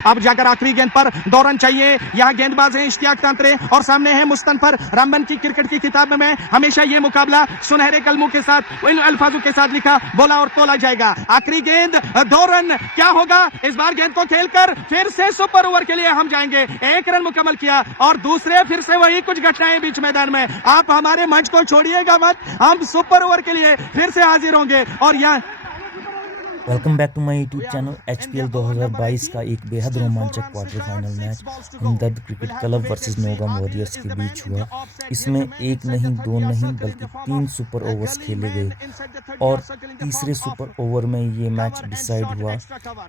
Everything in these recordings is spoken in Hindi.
अब जाकर आखिरी गेंद पर 2 रन चाहिए। यहाँ गेंदबाज है इश्तियाक तांत्रे और सामने है मुस्तनफर। रामबन की क्रिकेट की किताब में हमेशा ये मुकाबला सुनहरे कलमों के साथ इन अल्फाजों के साथ लिखा, बोला और तोला जाएगा। आखिरी गेंद 2 रन, क्या होगा इस बार? गेंद को खेलकर फिर से सुपर ओवर के लिए हम जाएंगे। 1 रन मुकम्मल किया और दूसरे फिर से वही कुछ घटनाएं बीच मैदान में। आप हमारे मंच को छोड़िएगा मत, हम सुपर ओवर के लिए फिर से हाजिर होंगे। और यहाँ welcome back to my YouTube channel. HPL 2022 का एक बेहद रोमांचक quarter final match Hamdard cricket club versus Naugam warriors के बीच हुआ। इसमें 1 नहीं 2 नहीं बल्कि 3 सुपर ओवर्स खेले गए और तीसरे सुपर ओवर में ये मैच डिसाइड हुआ।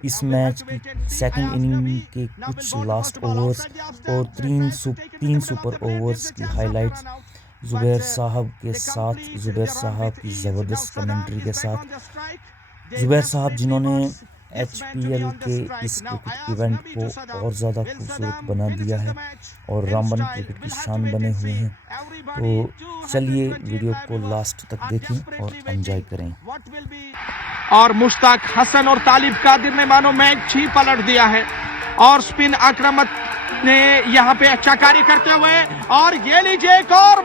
इस मैच की सेकंड इनिंग के कुछ लास्ट ओवर्स और 3 सुपर ओवर्स की हाइलाइट्स जुबैर साहब के साथ, जुबैर साहब की ज़बरदस्त कमेंट्री के साथ। जुबैर साहब जिन्होंने HPL के इस क्रिकेट इवेंट को और ज़्यादा खूबसूरत बना दिया है और रामबन क्रिकेट की शान बने हुए हैं। तो चलिए वीडियो को लास्ट तक देखें और एंजॉय करें। और मुश्ताक हसन और तालिब कादिर ने मानो मैच ही पलट दिया है और स्पिन आक्रामक ने यहाँ पे अच्छाकारी करते हुए, और ये लीजिए एक और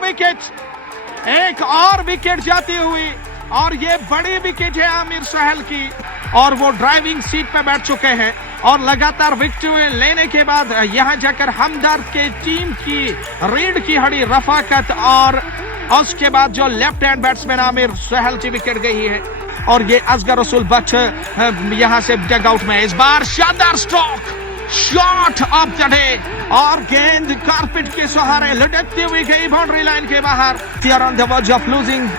विकेट जाती हुई, और ये बड़ी विकेट है आमिर सहल की और वो ड्राइविंग सीट पे बैठ चुके हैं। और लगातार विकेट लेने के बाद यहाँ जाकर हमदर्द के टीम की रीढ़ की हड्डी रफाकत और उसके बाद जो लेफ्ट हैंड बैट्समैन आमिर सहल की विकेट गई है। और ये असगर रसूल बख्श यहाँ से डग आउट में। इस बार शानदार stroke, shot of the day, और गेंद कारपेट के सहारे लुढ़कती हुई गई बाउंड्री लाइन के बाहर। They are on the verge of losing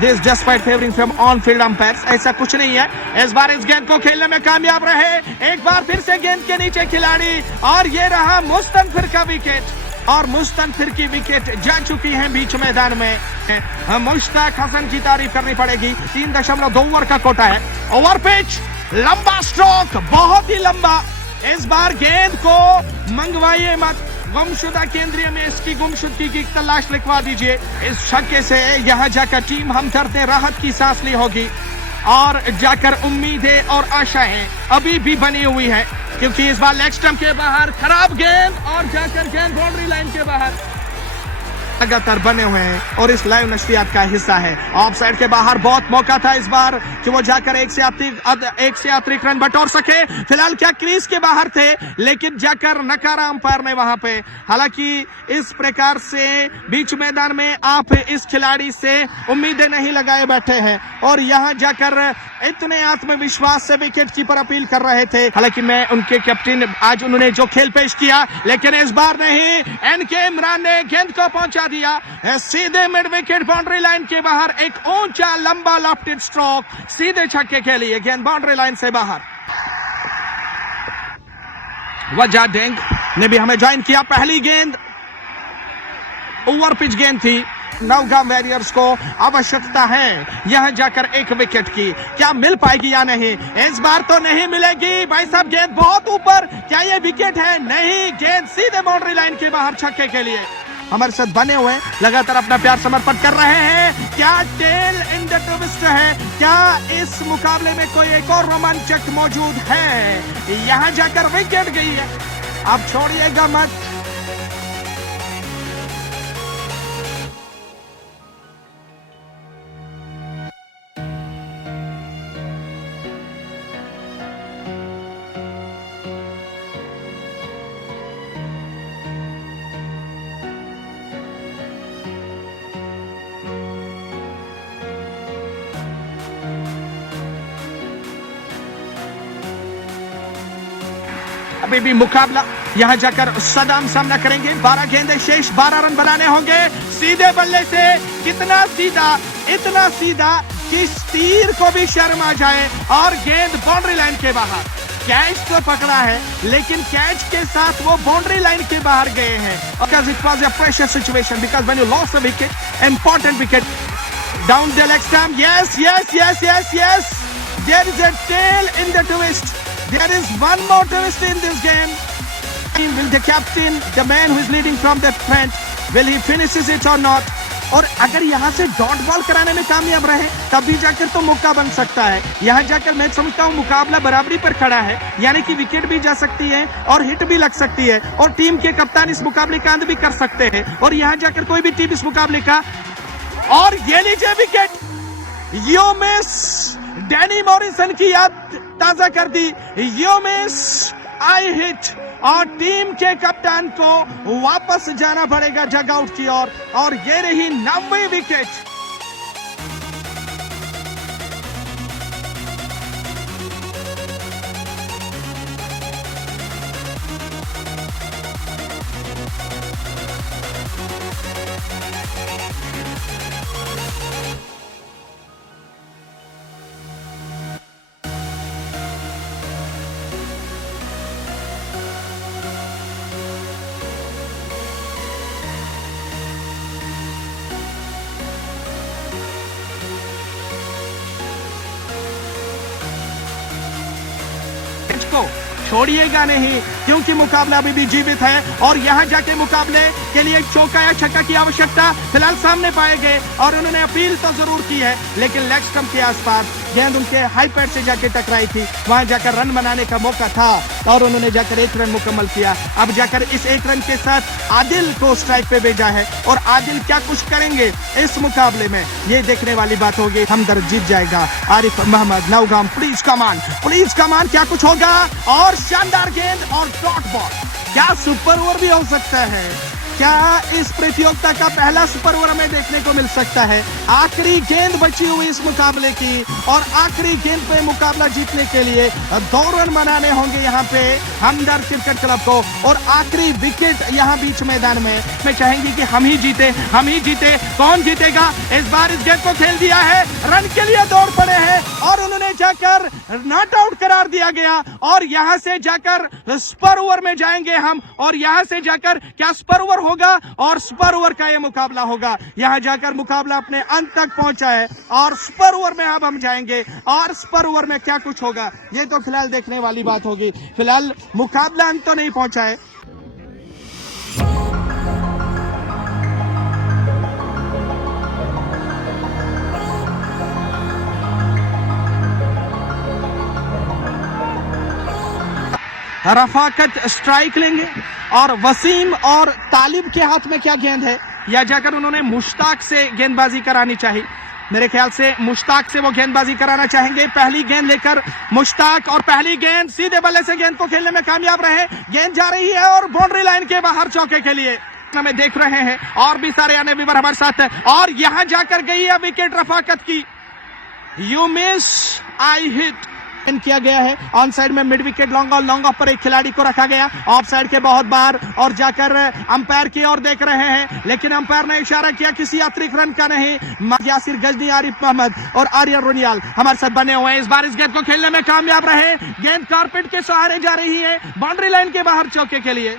this despite favoring from on-field umpires। ऐसा कुछ नहीं है। इस बार इस गेंद को खेलने में कामयाब रहे। एक बार फिर से गेंद के नीचे खिलाड़ी, और ये रहा मुस्तनफिर का विकेट, और मुस्तनफिर की विकेट जा चुकी है बीच मैदान में। मुश्ताक हसन की तारीफ करनी पड़ेगी। 3.2 ओवर का कोटा है। ओवर पिच, लंबा स्ट्रोक, बहुत ही लंबा। इस बार गेंद को मंगवाइए मत, गुमशुदा केंद्रीय में इसकी गुमशुदगी की तलाश लिखवा दीजिए। इस छक्के से यहाँ जाकर टीम हमदर्द ने राहत की सांस ली होगी, और जाकर उम्मीदें और आशाएं अभी भी बनी हुई है, क्योंकि इस बार लेग स्टंप के बाहर खराब गेंद, और जाकर गेंद बाउंड्री लाइन के बाहर लगातार बने हुए हैं और इस लाइव नशरियात का हिस्सा है। ऑफ साइड के बाहर बहुत मौका था इस बार कि वो जाकर एक से अतिरिक्त रन बटोर सके। फिलहाल क्या क्रीज के बाहर थे, लेकिन जाकर नकारा अंपायर ने वहां पे। हालांकि इस प्रकार से बीच मैदान में आप इस खिलाड़ी से उम्मीदें नहीं लगाए बैठे हैं, और यहां जाकर इतने आत्मविश्वास से विकेट कीपर अपील कर रहे थे। हालांकि मैं उनके कैप्टन, आज उन्होंने जो खेल पेश किया, लेकिन इस बार नहीं। NK इमरान ने गेंद को पहुंचा दिया सीधे मिड विकेट बाउंड्री लाइन के बाहर। एक ऊंचा लंबा लॉफ्टेड स्ट्रोक सीधे छक्के के लिए, गेंद बाउंड्री लाइन से बाहर। वजह डेंग ने भी हमें ज्वाइन किया। पहली गेंद ओवर पिच गेंद थी। नौगाम वॉरियर्स को आवश्यकता है यहां जाकर एक विकेट की, क्या मिल पाएगी या नहीं? इस बार तो नहीं मिलेगी भाई साहब। गेंद बहुत ऊपर, क्या ये विकेट है? नहीं, गेंद सीधे बाउंड्री लाइन के बाहर छक्के के लिए। हमारे साथ बने हुए लगातार अपना प्यार समर्पण कर रहे हैं। क्या टेल इन द ट्विस्ट है? क्या इस मुकाबले में कोई एक और रोमांचक मौजूद है? यहां जाकर विकेट गई है, आप छोड़िएगा मत। अभी भी मुकाबला, यहां जाकर सदाम सामना करेंगे। 12 गेंदें शेष, 12 रन बनाने होंगे सीधे बल्ले से। कितना सीधा, इतना सीधा कि तीर को भी शर्म आ जाए, और गेंद बाउंड्री लाइन के बाहर। कैच तो पकड़ा है, लेकिन कैच के साथ वो बाउंड्री लाइन के बाहर गए हैं। Because it was a pressure situation, because when you lost a wicket, important wicket, down the leg stump, yes, there is a tail in the twist. There is one more twist in this game. Will the captain, the man who is leading from the front, will he finishes it or not? और अगर यहाँ से डॉट बॉल कराने में कामयाब रहे तब भी जाकर तो मौका बन सकता है। यहाँ जाकर मैं समझता हूँ मुकाबला बराबरी पर खड़ा है, यानी कि विकेट भी जा सकती है और हिट भी लग सकती है और टीम के कप्तान इस मुकाबले का अंत भी कर सकते हैं और यहाँ जाकर कोई भी टीम इस मुकाबले का, और ये लीजिए विकेट, यो मिस डैनी मॉरिसन की याद ताजा कर दी, यो मिस आई हिट, और टीम के कप्तान को वापस जाना पड़ेगा जगआउट की ओर और ये रही 90वीं विकेट। को छोड़िएगा नहीं क्योंकि मुकाबला अभी भी जीवित है और यहाँ जाके मुकाबले के लिए चौका या छक्का की आवश्यकता फिलहाल सामने पाए गए और उन्होंने अपील तो जरूर की है, लेकिन लेग स्टंप के आसपास गेंद उनके हाई पैड से जाके टकराई थी, वहां जाकर रन बनाने का मौका था और उन्होंने जाकर 1 रन मुकम्मल किया। अब जाकर इस 1 रन के साथ आदिल को स्ट्राइक पे भेजा है और आदिल क्या कुछ करेंगे इस मुकाबले में, ये देखने वाली बात होगी। हमदर्द जीत जाएगा, आरिफ मोहम्मद नौगाम प्लीज कमान, क्या कुछ होगा, और शानदार गेंद और डॉट बॉल, क्या सुपर ओवर भी हो सकता है, क्या इस प्रतियोगिता का पहला सुपर ओवर हमें देखने को मिल सकता है। आखिरी गेंद बची हुई इस मुकाबले की और आखिरी गेंद पे मुकाबला जीतने के लिए 2 रन बनाने होंगे यहाँ पे हमदर्द क्रिकेट क्लब को और आखिरी विकेट यहाँ बीच मैदान में। मैं चाहेंगी कि हम ही जीते। कौन जीतेगा इस बार? इस गेंद को खेल दिया है, रन के लिए दौड़ पड़े हैं और उन्होंने जाकर नॉट आउट करार दिया गया और यहाँ से जाकर सुपर ओवर में जाएंगे हम और यहाँ से जाकर क्या सुपर ओवर होगा और सुपर ओवर का ये मुकाबला होगा। यहाँ जाकर मुकाबला अपने अंत तक पहुंचा है और सुपर ओवर में अब हम जाएंगे और सुपर ओवर में क्या कुछ होगा ये तो फिलहाल देखने वाली बात होगी। फिलहाल मुकाबला अंत तो नहीं पहुंचा है। रफाकत स्ट्राइक लेंगे और वसीम और तालिब के हाथ में क्या गेंद है, या जाकर उन्होंने मुश्ताक से गेंदबाजी करानी चाहिए। मेरे ख्याल से मुश्ताक से वो गेंदबाजी कराना चाहेंगे। पहली गेंद लेकर मुश्ताक और पहली गेंद सीधे बल्ले से गेंद को खेलने में कामयाब रहे। गेंद जा रही है और बाउंड्री लाइन के बाहर चौके के लिए हमें देख रहे हैं और भी सारे अन्य विवर हमारे साथ है और यहां जाकर गई है विकेट रफाकत की। यू मिस आई हिट किया गया है। ऑन साइड में मिड विकेट लॉन्ग ऑफ पर एक खिलाड़ी को रखा गया ऑफ साइड के बहुत बार और जाकर अंपायर की ओर देख रहे हैं, लेकिन अंपायर ने इशारा किया किसी अतिरिक्त रन का नहीं। यासिर गजनी, आरिफ मोहम्मद और आर्यन रोनियाल हमारे साथ बने हुए हैं। इस बार इस गेंद को खेलने में कामयाब रहे। गेंद कारपेट के सहारे जा रही है बाउंड्री लाइन के बाहर चौके के लिए।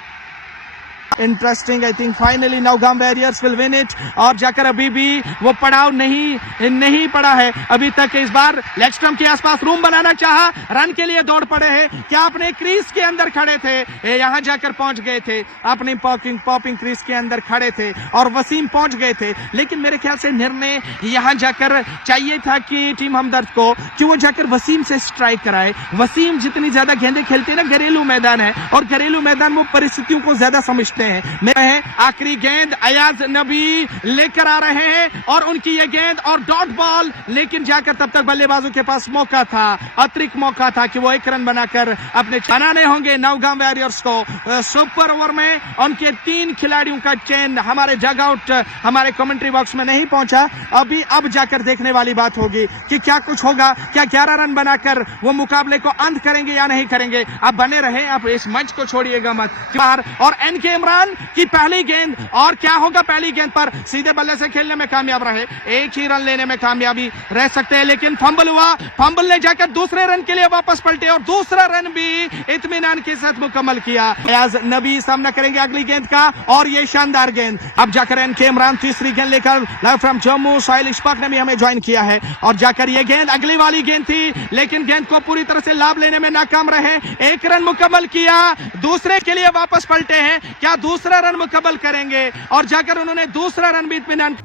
Interesting, I think finally Naugam Warriors will win it और जाकर अभी भी वो पड़ाव नहीं पड़ा है अभी तक। इस बार लेग स्टंप के आसपास रूम बनाना चाहा, रन के लिए दौड़ पड़े हैं। क्या अपने क्रीज के अंदर खड़े थे, यहां जाकर पहुंच गए थे, अपनी पॉपिंग क्रीज के अंदर खड़े थे और वसीम पहुंच गए थे, लेकिन मेरे ख्याल से निर्णय यहां जाकर चाहिए था कि टीम हमदर्द को कि वो जाकर वसीम से स्ट्राइक कराए। वसीम जितनी ज्यादा गेंदें खेलते हैं ना, घरेलू मैदान है और घरेलू मैदान वो परिस्थितियों को ज्यादा समझते हैं। आखिरी गेंद अयाज नबी लेकर आ रहे हैं और उनकी ये गेंद और डॉट बॉल, लेकिन जाकर तब तक बल्लेबाजों के पास मौका था, अतिरिक्त मौका था कि वो 1 रन बनाकर अपने बनाने होंगे नौगाम वॉरियर्स को। सुपर ओवर में उनके 3 खिलाड़ियों का चयन हमारे जगआउट हमारे कमेंट्री बॉक्स में नहीं पहुंचा। अब जाकर देखने वाली बात होगी कि क्या कुछ होगा, क्या 11 रन बनाकर वो मुकाबले को अंत करेंगे या नहीं करेंगे। अब बने रहे, आप इस मंच को छोड़िएगा मत। और एनके इमरान की पहली गेंद और क्या होगा, पहली गेंद पर सीधे बल्ले से खेलने में कामयाब रहे, 1 ही रन लेने में कामयाबी रह सकते हैं, लेकिन फंबल हुआ। फंबल ने जाकर दूसरे रन के लिए वापस पलटे और दूसरा रन भी इत्मीनान के साथ मुकम्मल किया। अयाज नबी सामना करेंगे अगली गेंद का और ये शानदार गेंद। अब जाकर एनके इमरान तीसरी गेंद लेकर लाइव फ्रॉम जम्मू, साहिल इशफाक ने भी हमें ज्वाइन किया है और जाकर ये गेंद अगली वाली गेंद थी, लेकिन गेंद को पूरी तरह से लाभ लेने में नाकाम रहे। 1 रन मुकम्मल किया, दूसरे के लिए वापस पलटे हैं, क्या दूसरा रन मुकम्मल करेंगे और जाकर उन्होंने दूसरा रन भी इत्मीनान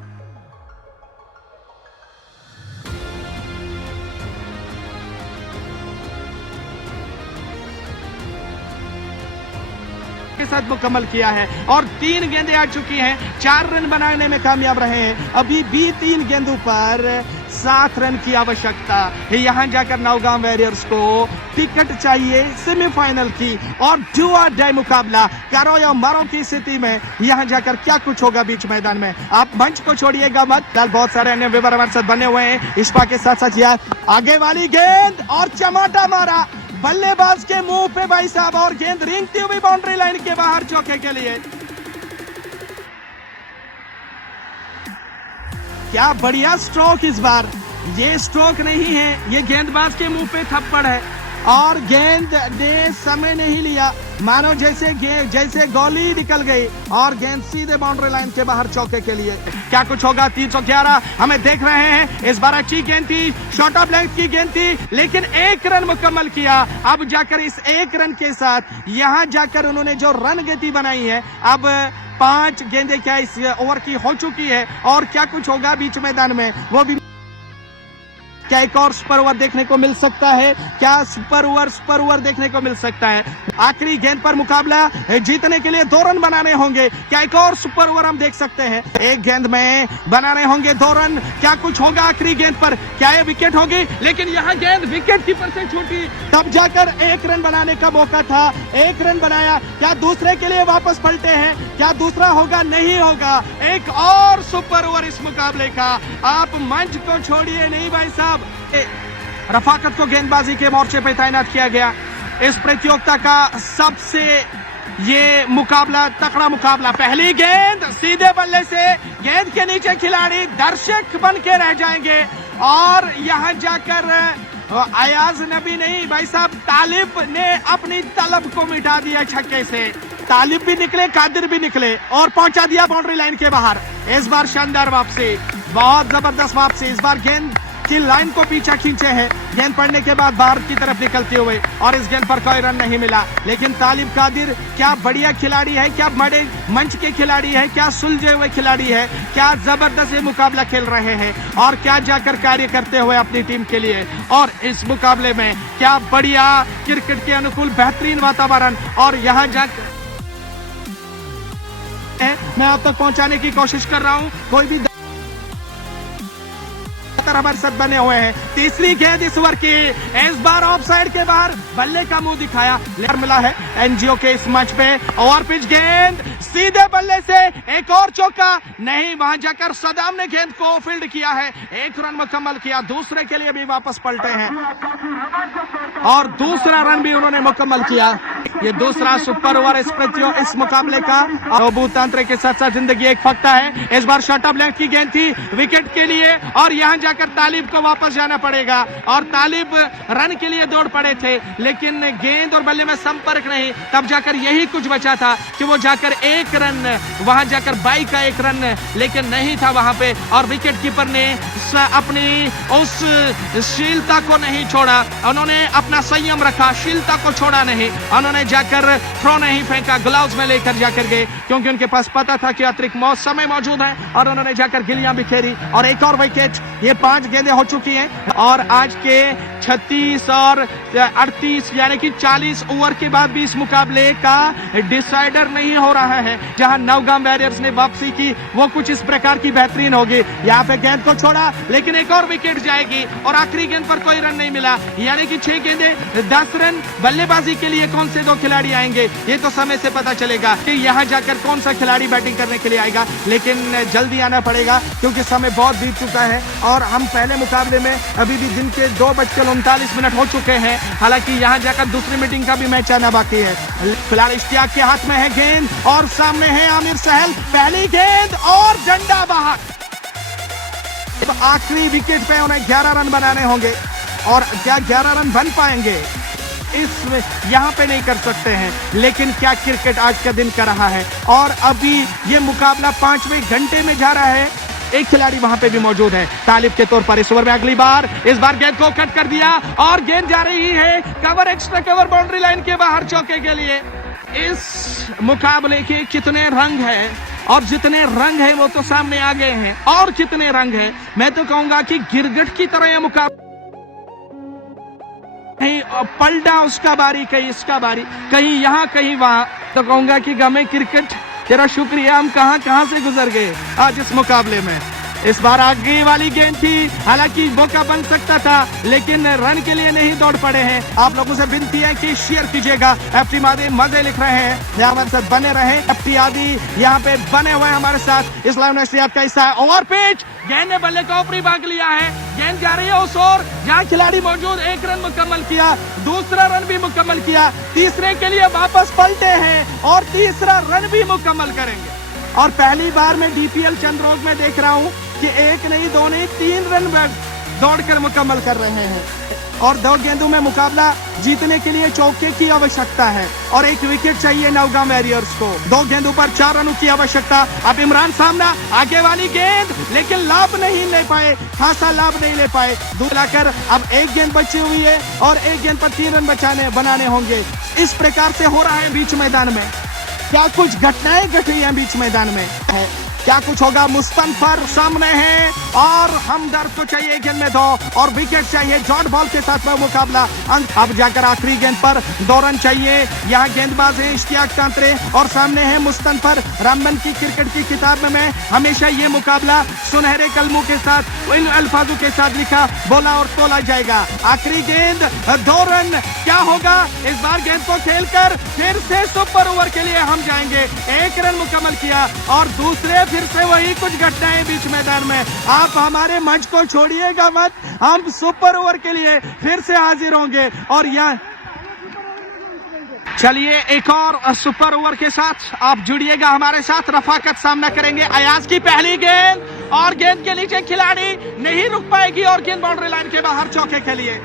के साथ मुकम्मल किया है और 3 गेंदें आ चुकी हैं, 4 रन बनाने में कामयाब रहे हैं। अभी भी 3 गेंदों पर 7 रन की आवश्यकता है। यहां जाकर नौगाम वॉरियर्स को टिकट चाहिए सेमीफाइनल की और डू और डाई मुकाबला, करो या मरो की स्थिति में यहां जाकर क्या कुछ होगा बीच मैदान में। आप मंच को छोड़िएगा मत, कल बहुत सारे अन्य विवर हमारे साथ बने हुए हैं। इस्पा के साथ साथ यार आगे वाली गेंद और चमाटा मारा बल्लेबाज के मुंह पे भाई साहब, और गेंद रेंगती हुई बाउंड्री लाइन के बाहर चौके के लिए। क्या बढ़िया स्ट्रोक इस बार, ये स्ट्रोक नहीं है, ये गेंदबाज के मुंह पे थप्पड़ है और गेंद ने समय नहीं लिया, मानो जैसे गोली निकल गई और गेंद सीधे बाउंड्री लाइन के बाहर चौके के लिए। क्या कुछ होगा, 311 हमें देख रहे हैं। इस बार अच्छी गेंद थी, शॉर्ट ऑफ लेंथ की गेंद थी, लेकिन 1 रन मुकम्मल किया। अब जाकर इस 1 रन के साथ यहां जाकर उन्होंने जो रन गति बनाई है, अब 5 गेंदें क्या इस ओवर की हो चुकी है और क्या कुछ होगा बीच मैदान में वो भी। क्या एक और सुपर ओवर देखने को मिल सकता है? क्या सुपर ओवर देखने को मिल सकता है? आखिरी गेंद पर मुकाबला जीतने के लिए 2 रन बनाने होंगे। क्या एक और सुपर ओवर हम देख सकते हैं? एक गेंद में बनाने होंगे 2 रन। क्या कुछ होगा आखिरी गेंद पर? क्या ये विकेट होगी? लेकिन यहाँ गेंद विकेट कीपर से छूटी, तब जाकर 1 रन बनाने का मौका था। 1 रन बनाया, क्या दूसरे के लिए वापस पलटे हैं? क्या दूसरा होगा? नहीं होगा। एक और सुपर ओवर इस मुकाबले का। आप मंच को छोड़िए नहीं भाई साहब। रफाकत को गेंदबाजी के मोर्चे पर तैनात किया गया। इस प्रतियोगिता का सबसे ये मुकाबला तगड़ा मुकाबला। पहली गेंद सीधे बल्ले से, गेंद के नीचे खिलाड़ी दर्शक बन के रह जाएंगे और यहां जाकर अयाज नबी नहीं भाई साहब, तालिब ने अपनी तलब को मिटा दिया छक्के से। तालिब भी निकले, कादिर भी निकले और पहुंचा दिया बाउंड्री लाइन के बाहर। इस बार शानदार वापसी, बहुत जबरदस्त वापसी। इस बार गेंद की लाइन को पीछा खींचे हैं, गेंद पड़ने के बाद बाहर की तरफ निकलते हुए, और इस गेंद पर कोई रन नहीं मिला। लेकिन तालिब कादिर क्या बढ़िया खिलाड़ी है, क्या बड़े मंच के खिलाड़ी है, क्या सुलझे हुए खिलाड़ी है, क्या जबरदस्त मुकाबला खेल रहे हैं और क्या जाकर कार्य करते हुए अपनी टीम के लिए। और इस मुकाबले में क्या बढ़िया क्रिकेट के अनुकूल बेहतरीन वातावरण, और यहाँ जाकर मैं आप तक पहुंचाने की कोशिश कर रहा हूं। कोई भी हमारे साथ बने हुए हैं। तीसरी गेंद इस ओवर की, इस बार ऑफ साइड के बाहर बल्ले का मुंह दिखाया, लेकर मिला है एनजीओ के इस मैच पे। ओवर पिच गेंद सीधे बल्ले से, एक और चौका नहीं, वहां जाकर सदाम ने गेंद को फील्ड किया है, 1 रन मुकम्मल किया। दूसरे के लिए भी वापस पलटे हैं और दूसरा रन भी उन्होंने मुकम्मल किया। ये दूसरा सुपर ओवर इस मुकाबले का। और भूतंत्र के साथ साथ जिंदगी एक फक्ता है। इस बार शॉर्ट ऑफ लेंथ की गेंद थी विकेट के लिए और यहां जाकर तालिब को वापस जाना पड़ेगा, और तालिब रन के लिए दौड़ पड़े थे, लेकिन गेंद और बल्ले में संपर्क नहीं। तब जाकर यही कुछ बचा था कि वो जाकर 1 रन, वहां जाकर 22 का 1 रन, लेकिन नहीं था वहां पे। और विकेट कीपर ने अपनी उस शीलता को नहीं छोड़ा, उन्होंने अपना संयम रखा, शीलता को छोड़ा नहीं। उन्होंने जाकर थ्रो नहीं फेंका, ग्लव्स में लेकर जाकर गए, क्योंकि उनके पास पता था कि अतिरिक्त समय मौजूद है, और उन्होंने जाकर गिलियां बिखेरी और 1 और विकेट। ये 5 गेंदें हो चुकी हैं और आज के 36 और 38 यानी कि 40 ओवर के बाद भी इस मुकाबले का डिसाइडर नहीं हो रहा है। जहां नवगाम वॉरियर्स ने वापसी की वो कुछ इस प्रकार की बेहतरीन होगी। यहाँ पे गेंद को छोड़ा, लेकिन 1 और विकेट जाएगी और आखिरी गेंद पर कोई रन नहीं मिला, यानी कि 6 गेंदें 10 रन। बल्लेबाजी के लिए कौन से 2 खिलाड़ी आएंगे ये तो समय से पता चलेगा कि यहाँ जाकर कौन सा खिलाड़ी बैटिंग करने के लिए आएगा, लेकिन जल्दी आना पड़ेगा क्योंकि समय बहुत बीत चुका है और हम पहले मुकाबले में अभी भी दिन के 2:39 हो चुके हैं। हालांकि यहाँ जाकर दूसरी मीटिंग का भी मैच आना बाकी है। फिलहाल इश्तियाक के हाथ में है गेंद और सामने है आमिर सहल। पहली गेंद और डंडा बाहर। तो आखिरी विकेट पे उन्हें 11 रन बनाने होंगे, और क्या 11 रन बन पाएंगे इसमें यहाँ पे नहीं कर सकते हैं। लेकिन क्या क्रिकेट आज का दिन कर रहा है, और अभी ये मुकाबला 5वें घंटे में जा रहा है। एक खिलाड़ी वहां पे भी मौजूद है तालिब के तौर पर। इस ओवर में अगली बार, इस बार गेंद को कट कर दिया और गेंद जा रही है cover, extra cover, boundary line के बाहर चौके के लिए। इस मुकाबले के कितने रंग हैं, और जितने रंग हैं वो तो सामने आ गए हैं, और कितने रंग हैं। मैं तो कहूंगा कि गिरगिट की तरह यह मुकाबला कहीं पलटा उसका बारी, कहीं इसका बारी, कहीं यहाँ कहीं वहां। तो कहूंगा कि गमे क्रिकेट तेरा शुक्रिया, हम कहां कहां से गुजर गए आज इस मुकाबले में। इस बार आगे वाली गेंद थी, हालांकि मौका बन सकता था, लेकिन रन के लिए नहीं दौड़ पड़े हैं। आप लोगों से विनती है कि शेयर कीजिएगा। एफटी मादी मजे लिख रहे हैं, यहाँ हमारे साथ बने रहे। एफटी आदि यहाँ पे बने हुए हैं हमारे साथ। इस लाइव नशरियात का हिस्सा है। ओवर पिच, गेंद ने बल्ले का ऊपरी भाग लिया है, गेंद जा रही है उस ओर जहाँ खिलाड़ी मौजूद। एक रन मुकम्मल किया, दूसरा रन भी मुकम्मल किया, तीसरे के लिए वापस पलटे हैं और तीसरा रन भी मुकम्मल करेंगे। और पहली बार मैं डीपीएल चंद्रोग में देख रहा हूँ कि एक नहीं, दो नहीं, 3 रन दौड़कर मुकम्मल कर रहे हैं। और 2 गेंदों में मुकाबला जीतने के लिए चौके की आवश्यकता है और 1 विकेट चाहिए नौगाम वॉरियर्स को। 2 गेंदों पर 4 रनों की आवश्यकता। अब इमरान सामना, आगे वाली गेंद, लेकिन लाभ नहीं ले पाए, खासा लाभ नहीं ले पाए। दूसरा अब 1 गेंद बची हुई है और 1 गेंद पर 3 रन बनाने होंगे। इस प्रकार से हो रहा है बीच मैदान में। क्या कुछ घटनाएं घट रही हैं बीच मैदान में है, क्या कुछ होगा। मुस्तनफर सामने है और हमदर्द को चाहिए गेंद में 2 और विकेट चाहिए। जॉर्ज बॉल के साथ में मुकाबला अंत। अब जाकर आखिरी गेंद पर 2 रन चाहिए। यहाँ गेंदबाज है इश्तियाक कांतरे और सामने है मुस्तनफर। रामबन की क्रिकेट की किताब में मैं हमेशा ये मुकाबला सुनहरे कलमों के साथ, इन अल्फाजों के साथ लिखा, बोला और तोला जाएगा। आखिरी गेंद 2 रन, क्या होगा इस बार। गेंद को खेलकर फिर से सुपर ओवर के लिए हम जाएंगे। 1 रन मुकम्मल किया और दूसरे फिर से वही कुछ घटनाएं बीच मैदान में। आप हमारे मंच को छोड़िएगा मत, हम सुपर ओवर के लिए फिर से हाजिर होंगे। और यहाँ चलिए एक और सुपर ओवर के साथ आप जुड़िएगा हमारे साथ। रफाकत सामना करेंगे अयाज की पहली गेंद और गेंद के नीचे खिलाड़ी नहीं रुक पाएगी और गेंद बाउंड्री लाइन के बाहर चौके के लिए।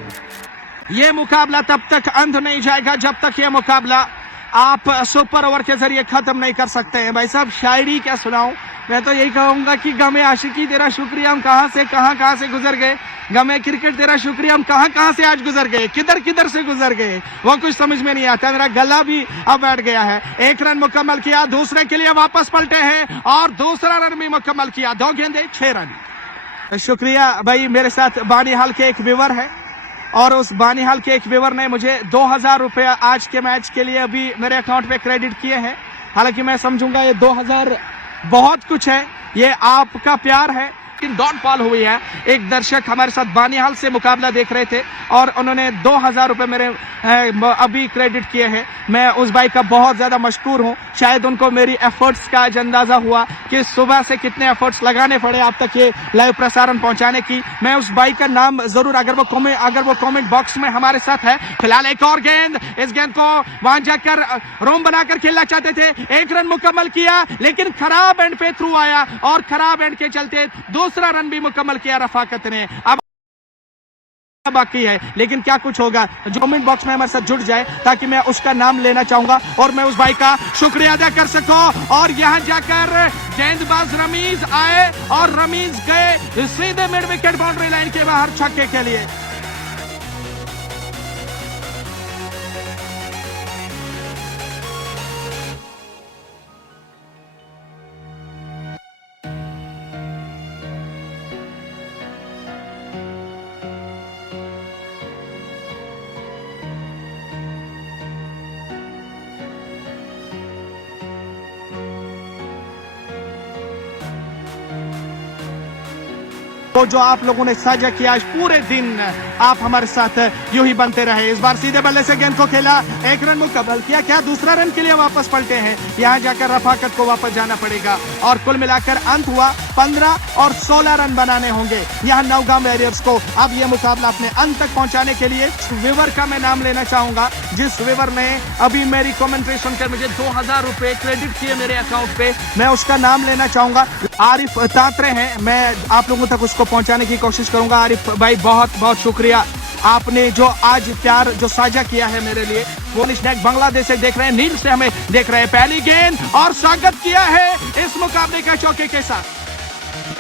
ये मुकाबला तब तक अंत नहीं जाएगा जब तक ये मुकाबला आप सुपर ओवर के जरिए खत्म नहीं कर सकते हैं। भाई साहब शायरी क्या सुनाऊं, मैं तो यही कहूंगा कि गमे आशिकी तेरा शुक्रिया, हम कहां से गुजर गए। गमे क्रिकेट तेरा शुक्रिया, हम कहां से आज गुजर गए, किधर से गुजर गए, वो कुछ समझ में नहीं आता। मेरा गला भी अब बैठ गया है। 1 रन मुकम्मल किया, दूसरे के लिए वापस पलटे हैं और दूसरा रन भी मुकम्मल किया। 2 गेंदे 6 रन। शुक्रिया भाई, मेरे साथ बानीहाल के एक व्यूअर है और उस बानीहाल के एक व्यूअर ने मुझे 2000 रुपया आज के मैच के लिए अभी मेरे अकाउंट पे क्रेडिट किए हैं। हालांकि मैं समझूंगा ये 2000 बहुत कुछ है, ये आपका प्यार है। डॉन पॉल हुई है, एक दर्शक हमारे साथ बानीहाल से मुकाबला देख रहे थे और उन्होंने 2000 रुपए मेरे अभी क्रेडिट किए हैं। मैं उस भाई का बहुत ज्यादा मशकूर हूं। शायद उनको मेरी एफर्ट्स का आज अंदाजा हुआ कि सुबह से कितने एफर्ट्स लगाने पड़े आप तक ये लाइव प्रसारण पहुंचाने की। मैं उस भाई का नाम जरूर, अगर वो कमेंट बॉक्स में हमारे साथ है। फिलहाल एक और गेंद, इस गेंद को वहां जाकर रोम बनाकर खेलना चाहते थे। 1 रन मुकम्मल किया, लेकिन खराब एंड पे थ्रू आया और खराब एंड के चलते दूसरा रन भी मुकम्मल किया रफाकत ने। अब बाकी है, लेकिन क्या कुछ होगा। जो कमेंट बॉक्स में हमारे साथ जुड़ जाए ताकि मैं उसका नाम लेना चाहूंगा और मैं उस भाई का शुक्रिया अदा कर सकूं। और यहां जाकर गेंदबाज रमीज आए और रमीज गए सीधे मिड विकेट बाउंड्री लाइन के बाहर छक्के के लिए। तो जो आप लोगों ने साझा किया आज पूरे दिन, आप हमारे साथ यूं ही बनते रहे। इस बार सीधे बल्ले से गेंद को खेला, 1 रन मुकम्मल किया, क्या दूसरा रन के लिए वापस पलटे हैं। यहां जाकर रफाकत को वापस जाना पड़ेगा और कुल मिलाकर अंत हुआ 15 और 16 रन बनाने होंगे यहां नौगाम वॉरियर्स को। अब यह मुकाबला अपने अंत तक पहुंचाने के लिए व्यूअर का मैं नाम लेना चाहूंगा, जिस व्यूअर ने अभी मेरी कमेंट्री सुनकर मुझे 2000 रुपए क्रेडिट किए मेरे अकाउंट पे, मैं उसका नाम लेना चाहूंगा। आरिफ तांतरे हैं, मैं आप लोगों तक उसको पहुंचाने की कोशिश करूंगा। आरिफ भाई बहुत बहुत शुक्रिया, आपने जो आज प्यार जो साझा किया है मेरे लिए। पोलिश नेक बांग्लादेश से देख रहे हैं, नील से हमें देख रहे हैं। पहली गेंद और स्वागत किया है इस मुकाबले का चौके के साथ।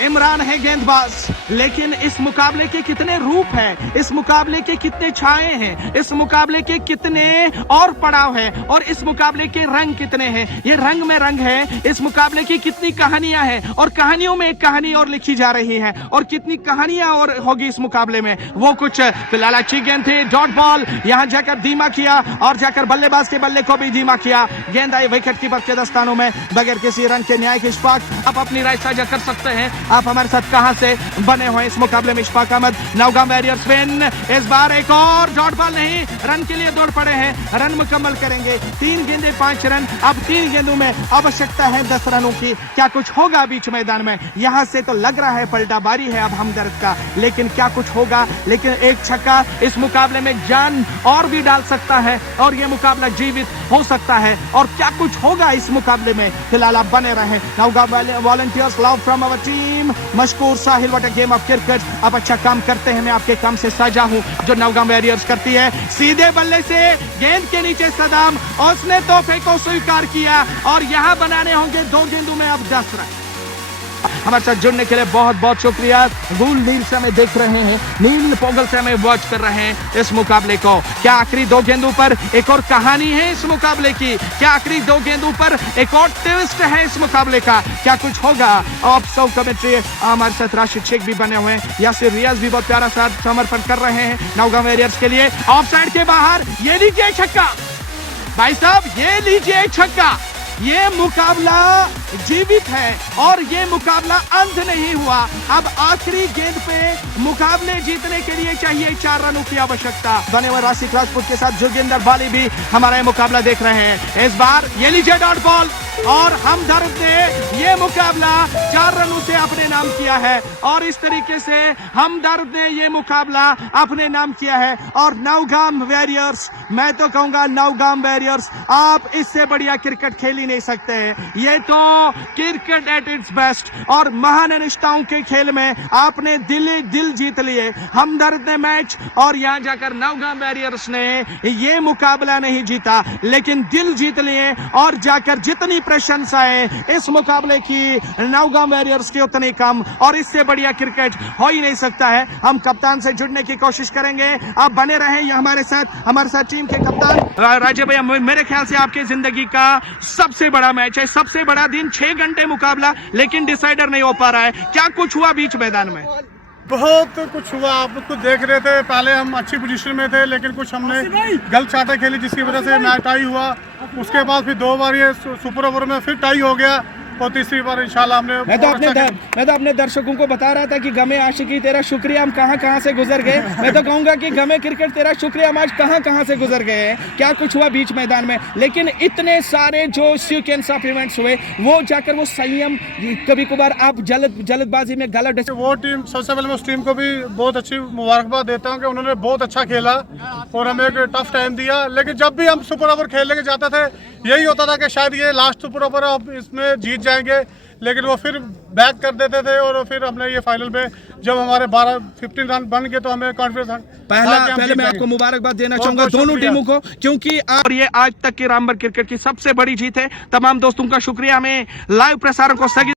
इमरान है गेंदबाज, लेकिन इस मुकाबले के कितने रूप हैं, इस मुकाबले के कितने छाए हैं, इस मुकाबले के कितने और पड़ाव है और इस मुकाबले के रंग कितने हैं। ये रंग में रंग है। इस मुकाबले की कितनी कहानियां हैं और कहानियों में एक कहानी और लिखी जा रही है और कितनी कहानियां और होगी इस मुकाबले में, वो कुछ। फिलहाल अच्छी गेंद थी, डॉट बॉल, यहां जाकर धीमा किया और जाकर बल्लेबाज के बल्ले को भी धीमा किया। गेंद आई विकेट कीपर के दस्तानों में बगैर किसी रन के। न्याय के इशफाक, आप अपनी राय साझा कर सकते हैं, आप हमारे साथ कहां से बने हुए इस मुकाबले में। Ishfaq Ahmad, Naugam Warriors win. इस बार एक और डॉट बॉल नहीं, रन के लिए दौड़ पड़े हैं, रन मुकम्मल करेंगे। 3 गेंदें 5 रन, अब 3 गेंदों में आवश्यकता है 10 रनों की। क्या कुछ होगा बीच मैदान में? यहां से तो लग रहा है पलटाबारी है अब हमदर्द का, लेकिन क्या कुछ होगा? लेकिन एक छक्का इस मुकाबले में जान और भी डाल सकता है और यह मुकाबला जीवित हो सकता है। और क्या कुछ होगा इस मुकाबले में? फिलहाल आप बने रहे। Naugam volunteers love from our team. Mashkoor Sahil, what a game of cricket. आप अच्छा काम करते हैं, मैं आपके काम से साझा हूं जो नौगाम वॉरियर्स करती है। सीधे बल्ले से गेंद के नीचे सदाम, उसने तोहफे को स्वीकार किया और यहां बनाने होंगे 2 गेंदों में अब 10 रन। हमारे साथ जुड़ने के लिए बहुत बहुत शुक्रिया। गुल नील से हमें देख रहे हैं, नील पोगल से हमें वॉच कर रहे हैं इस मुकाबले को। क्या आखिरी 2 गेंदों पर एक और कहानी है इस मुकाबले की? क्या आखिरी 2 गेंदों पर एक और ट्विस्ट है इस मुकाबले का? क्या कुछ होगा? ऑफ सब कमेंट्री हमारे साथ राशिद शेख भी बने हुए हैं, यासिर रियाज भी बहुत प्यारा सा समर्पण कर रहे हैं नौगाम वॉरियर्स के लिए। ऑफ साइड के बाहर, ये लीजिए छक्का भाई साहब, ये लीजिए छक्का। ये मुकाबला जीवित है और ये मुकाबला अंत नहीं हुआ। अब आखिरी गेंद पे मुकाबले जीतने के लिए चाहिए 4 रनों की आवश्यकता। बने हुए राशिद राजपूत के साथ जोगिंदर बाली भी हमारा ये मुकाबला देख रहे हैं। इस बार ये लीजिए डॉट बॉल और हमदर्द ने ये मुकाबला 4 रनों से अपने नाम किया है और इस तरीके से हमदर्द ने ये मुकाबला अपने नाम किया है। और नौगाम वॉरियर्स, मैं तो कहूंगा नौगाम वॉरियर्स, आप इससे बढ़िया क्रिकेट खेल ही नहीं सकते हैं। ये तो क्रिकेट एट इट्स बेस्ट और महान अनिश्चितताओं के खेल में आपने दिल जीत लिए। हमदर्द ने मैच और यहां जाकर नौगाम वॉरियर्स ने ये मुकाबला नहीं जीता, लेकिन दिल जीत लिए और जाकर जितनी प्रशंसाएं इस मुकाबले की नौगाम वॉरियर्स की उतनी कम और इससे बढ़िया क्रिकेट हो ही नहीं सकता है। हम कप्तान से जुड़ने की कोशिश करेंगे, आप बने रहें हमारे साथ टीम के कप्तान राजे भैया। मेरे ख्याल से आपकी जिंदगी का सबसे बड़ा मैच है, सबसे बड़ा दिन, 6 घंटे मुकाबला, लेकिन डिसाइडर नहीं हो पा रहा है। क्या कुछ हुआ बीच मैदान में? बहुत कुछ हुआ, आप कुछ देख रहे थे। पहले हम अच्छी पोजीशन में थे, लेकिन कुछ हमने गलत चाटें खेली जिसकी वजह से मैच टाई हुआ। उसके बाद फिर 2 बार ये सुपर ओवर में फिर टाई हो गया और तीसरी बार इंशाल्लाह हमने मैं तो अपने दर्शकों को बता रहा था कि गमे आशिकी तेरा शुक्रिया हम कहां से गुजर गए। मैं तो कहूंगा कि गमे क्रिकेट तेरा शुक्रिया हम आज कहां से गुजर गए हैं। क्या कुछ हुआ बीच मैदान में? लेकिन इतने सारे जो सीक्वेंस ऑफ इवेंट्स हुए, वो जाकर वो संयम, कभी कभार आप जल्दबाजी में गलत। वो टीम, सबसे पहले मैं उस टीम को भी बहुत अच्छी मुबारकबाद देता हूँ कि उन्होंने बहुत अच्छा खेला और हमें एक टफ टाइम दिया। लेकिन जब भी हम सुपर ओवर खेलने के जाते थे, यही होता था कि शायद ये लास्ट सुपर ओवर अब इसमें जीत जाएंगे, लेकिन वो फिर बैक कर देते थे और फिर हमने ये फाइनल में जब हमारे 15 रन बन गए तो हमें कॉन्फिडेंस। पहले मैं आपको मुबारकबाद देना चाहूंगा दोनों टीमों को, क्योंकि और ये आज तक की रामबन क्रिकेट की सबसे बड़ी जीत है। तमाम दोस्तों का शुक्रिया। हमें लाइव प्रसारण को स्थगित